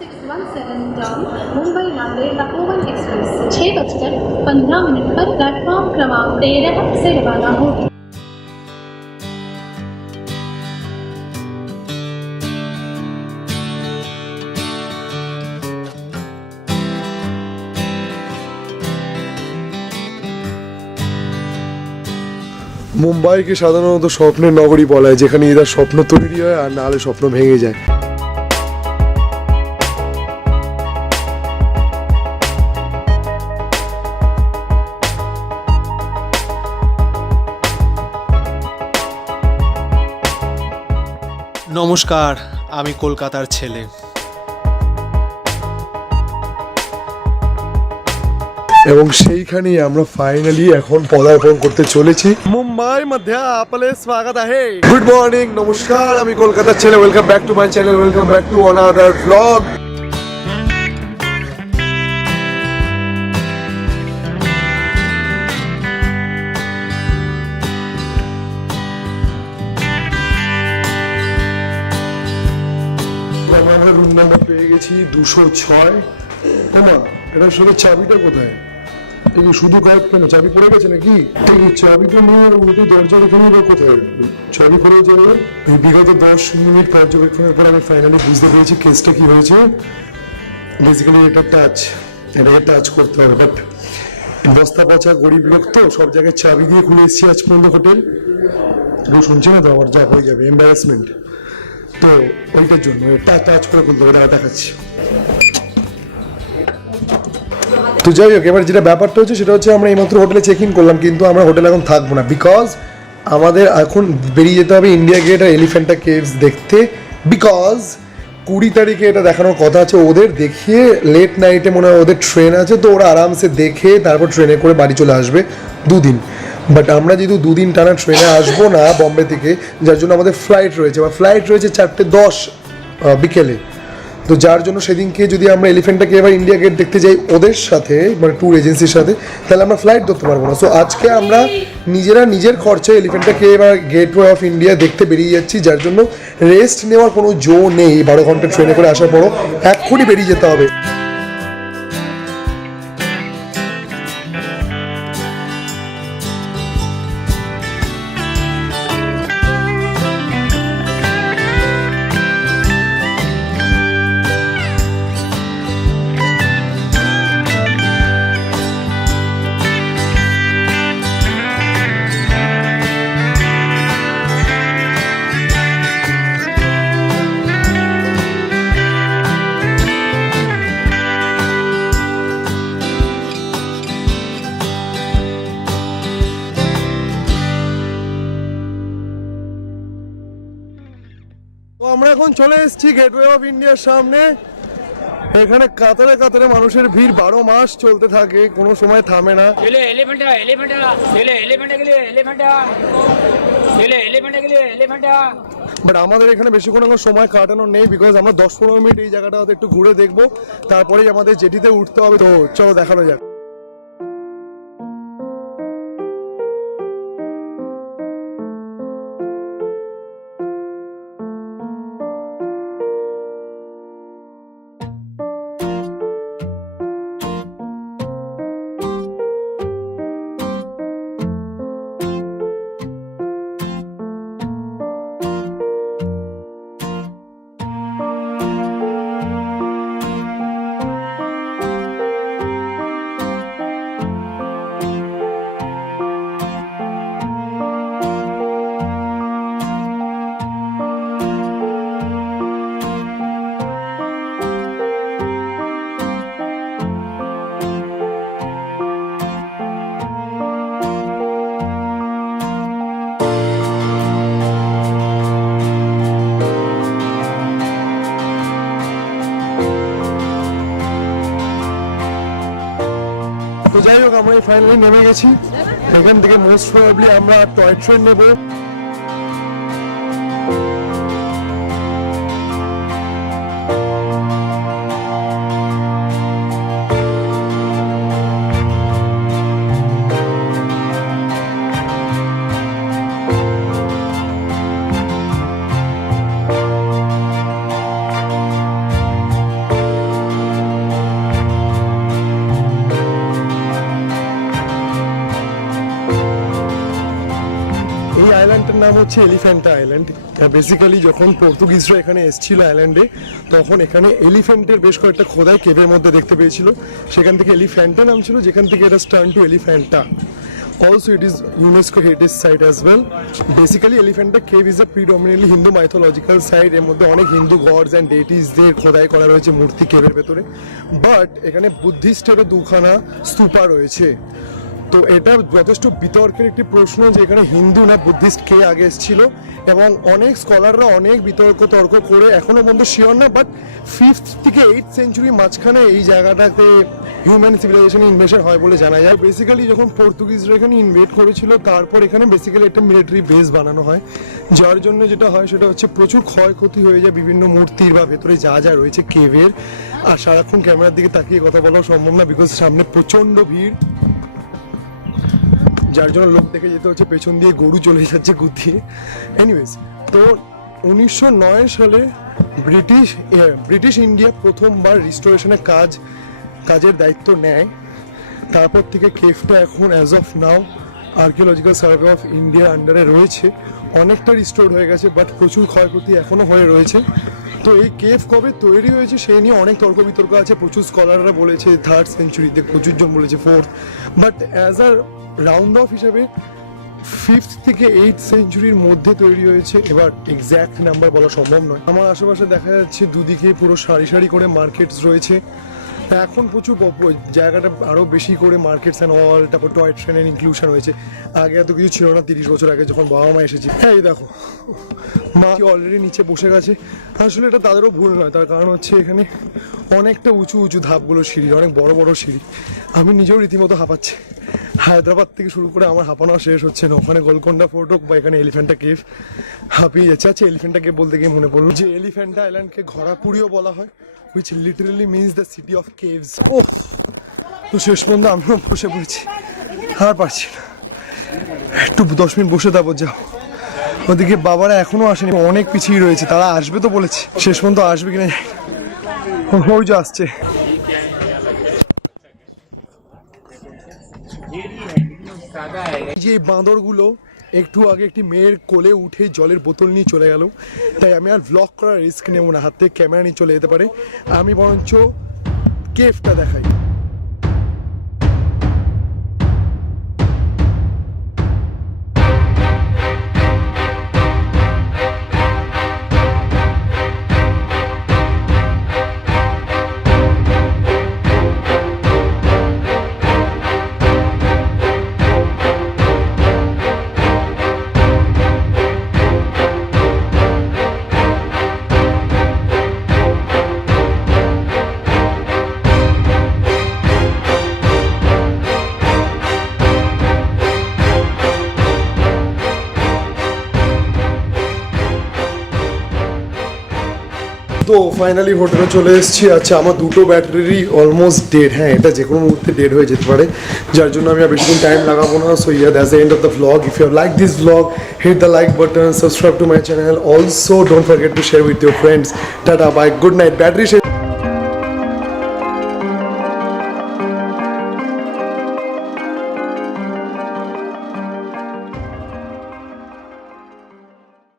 617 down Mumbai Nanded Tapovan express 6:15 पर platform क्रमांक 13 से रवाना होगी। মুম্বাইকে সাধারণত স্বপ্নের নগরী বলা হয়, যেখানে এদের স্বপ্ন তৈরি হয় আর নাহলে স্বপ্ন ভেঙে যায়। নমস্কার, আমি কলকাতার ছেলে। এবং সেইখানেই আমরা ফাইনালি এখন পদার্পণ করতে চলেছি। মুম্বাই মধ্যে आपले स्वागत आहे। গুড মর্নিং, নমস্কার, আমি কলকাতার ছেলে। Welcome back to my channel, welcome back to অনাদার blog. আমরা রুম নাম্বার পেয়ে গেছি 206। ওমা, এটা শুধু চাবিটা কোথায়? এই শুধু গাইড কেন? চাবি পড়ে গেছে নাকি? এই চাবিটা নিয়ে উল্টে দরজার এখানে বা কোথায় চাবি পড়ে যাবে? এই বিগত 10 মিনিট পর্যবেক্ষণের পর আমি ফাইনালি বুঝতে পেরেছি কেসটা কি হয়েছে। বেসিক্যালি এটাকে টাচ করতে হবে, বাট বস্তা পচা গরিব লোক তো সব জায়গায় চাবি দিয়ে খুলে এসেছি আজ পর্যন্ত হোটেল। কেউ শুনছে না তো, আমার যা হয়ে যাবে এম্বারাসমেন্ট। তো ওইটার জন্য এটা টাচ করে খুলতে হবে, দেখাচ্ছি। তো যাই হোক, এবার যেটা ব্যাপারটা হচ্ছে সেটা হচ্ছে আমরা এইমাত্র হোটেলে চেক ইন করলাম, কিন্তু আমরা হোটেলে এখন থাকবো না, বিকজ আমাদের এখন বেরিয়ে যেতে হবে ইন্ডিয়া গেট আর এলিফ্যান্টা কেভস দেখতে। বিকজ 20 তারিখে এটা দেখানোর কথা আছে ওদের, দেখিয়ে লেট নাইটে মনে হয় ওদের ট্রেন আছে, তো ওরা আরামসে দেখে তারপর ট্রেনে করে বাড়ি চলে আসবে 2 দিন। বাট আমরা যেহেতু 2 দিন টানা ট্রেনে আসবো না বম্বে থেকে, যার জন্য আমাদের ফ্লাইট রয়েছে 4:10 বিকেলে। তো যার জন্য সেদিনকে যদি আমরা এলিফ্যান্টাকে এবার ইন্ডিয়া গেট দেখতে যাই ওদের সাথে, মানে ট্যুর এজেন্সির সাথে, তাহলে আমরা ফ্লাইট ধরতে পারবো না। সো আজকে আমরা নিজের খরচে এলিফ্যান্টাকে এবার গেটওয়ে অফ ইন্ডিয়া দেখতে বেরিয়ে যাচ্ছি, যার জন্য রেস্ট নেওয়ার কোনো জো নেই। 12 ঘন্টা ট্রেনে করে আসার পরও এক্ষুনি বেরিয়ে যেতে হবে। তো আমরা এখন চলে এসেছি গেটওয়ে অফ ইন্ডিয়ার সামনে। এখানে কাতারে কাতারে মানুষের ভিড় 12 মাস চলতে থাকে, কোনো সময় থামে না। বাট আমাদের এখানে বেশিক্ষণ এখন সময় কাটানো নেই, বিকজ আমরা 10-15 মিনিট এই জায়গাটা একটু ঘুরে দেখবো, তারপরেই আমাদের জেটিতে উঠতে হবে। তো চলো দেখানো যাক। তো যাই হোক, আমরা ফাইনালি নেমে গেছি। এখান থেকে মোস্ট প্রবাবলি আমরা টয় ট্রেন নেবো। হচ্ছে এলিফ্যান্টা আইল্যান্ড। বেসিক্যালি যখন পর্তুগিজরা এখানে এসেছিল আইল্যান্ডে, তখন এখানে এলিফ্যান্টের বেশ কয়েকটা খোদাই কেভের মধ্যে দেখতে পেয়েছিল, সেখান থেকে এলিফ্যান্টা নাম ছিল, যেখান থেকে এটা turn to Elephanta. Also, it is UNESCO heritage site as well. Basically, Elephanta Cave is a predominantly Hindu mythological site. এর মধ্যে অনেক হিন্দু গডস অ্যান্ড ডেটিসদের খোদাই করা রয়েছে মূর্তি কেভের ভেতরে, বাট এখানে বুদ্ধিস্টেরও দুখানা স্তূপা রয়েছে। তো এটা যথেষ্ট বিতর্কের একটি প্রশ্ন যে এখানে হিন্দু না বুদ্ধিস্ট কে আগে এসেছিল, এবং অনেক স্কলাররা অনেক তর্ক করে এখনো পর্যন্ত শিওর না, বাট 5th থেকে 8th সেঞ্চুরি মাঝখানে এই জায়গাটাতে হিউম্যান সিভিলাইজেশন ইনভেশন হয় বলে জানা যায়। বেসিক্যালি যখন পর্তুগিজরা এখানে ইনভেট করেছিল, তারপর এখানে বেসিক্যালি একটা মিলিটারি বেস বানানো হয়, যার জন্য যেটা হয় সেটা হচ্ছে প্রচুর ক্ষয়ক্ষতি হয়ে যায় বিভিন্ন মূর্তির বা ভেতরে যা যা রয়েছে কেভের। আর সারাক্ষণ ক্যামেরার দিকে তাকিয়ে কথা বলাও সম্ভব না, বিকজ সামনে প্রচণ্ড ভিড়, যার জন্য লোক দেখে যেতে হচ্ছে, পেছন দিয়ে গরু চলে যাচ্ছে গুতিয়ে। এনিওয়েজ, তো 1909 সালে ব্রিটিশ ইন্ডিয়া প্রথমবার রিস্টোরেশনের কাজের দায়িত্ব নেয়। তারপর থেকে কেভটা এখন as of now archaeological survey of India আন্ডারে রয়েছে। অনেকটা রিস্টোর হয়ে গেছে, বাট প্রচুর ক্ষয়ক্ষতি এখনও হয়ে রয়েছে। তো এই কেভ কবে তৈরি হয়েছে সেই নিয়ে অনেক তর্ক বিতর্ক আছে। প্রচুর স্কলাররা বলেছে 3rd সেঞ্চুরিতে, প্রচুর জন বলেছে 4th, but as a round of হিসাবে 5th থেকে 8th সেঞ্চুরির মধ্যে তৈরি হয়েছে। এবার এক্স্যাক্ট নাম্বার বলা সম্ভব নয়। আমার আশেপাশে দেখা যাচ্ছে দুদিকে পুরো সারি সারি করে মার্কেটস রয়েছে। এখন প্রচুর জায়গাটা আরও বেশি করে মার্কেটস অ্যান্ড অল, তারপর টয় ট্রেনের ইনক্লুশন হয়েছে। আগে এত কিছু ছিল না 30 বছর আগে যখন বাবা মা এসেছে। হ্যাঁ, এই দেখো মা অলরেডি নিচে বসে গেছে। আসলে এটা তাদেরও ভুল নয়, তার কারণ হচ্ছে এখানে অনেকটা উঁচু উঁচু ধাপগুলো সিঁড়ি, অনেক বড় বড় সিঁড়ি। আমি নিজেও রীতিমতো হাঁপাচ্ছি। হায়দ্রাবাদ থেকে শুরু করে আমার হাঁপানো শেষ হচ্ছে না। ওখানে গোলকোন্ডা ফোর্ট হোক বা এখানে এলিফ্যান্টা কেভ, হাঁপিয়ে যাচ্ছে। আচ্ছা, এলিফ্যান্টা কেভ বলতে গিয়ে মনে পড়লো যে এলিফ্যান্টা আইল্যান্ডকে ঘোড়াপুরিও বলা হয়, which literally means the city of caves. তো শেষ পর্যন্ত আমিও বসে পড়েছি, আর পারছি না, একটু 10 মিনিট বসে তারপর যাও। ওদিকে বাবারা এখনো আসেনি, অনেক পিছিয়ে রয়েছে। তারা আসবে তো বলেছে, শেষ পর্যন্ত আসবে কিনা জানি না। ওই যে আসছে। যে বাঁদরগুলো একটু আগে একটি মেয়ের কোলে উঠে জলের বোতল নিয়ে চলে গেল, তাই আমি আর ব্লগ করার রিস্ক নেব না, হাত থেকে ক্যামেরা নিয়ে চলে যেতে পারে। আমি বরঞ্চ কেভটা দেখাই। তো ফাইনালি হোটেলে চলে এসেছি। আচ্ছা, আমার দুটো ব্যাটারি অলমোস্ট ডেড। হ্যাঁ, এটা যে কোনো মুহূর্তে ডেড হয়ে যেতে পারে, যার জন্য আমি আর বেশিক্ষণ টাইম লাগাবো না। So yeah, that's the end of the vlog. If you have liked this vlog, hit the like button, subscribe to my channel. Also, don't forget to share with your friends. Tata, bye, good night. Battery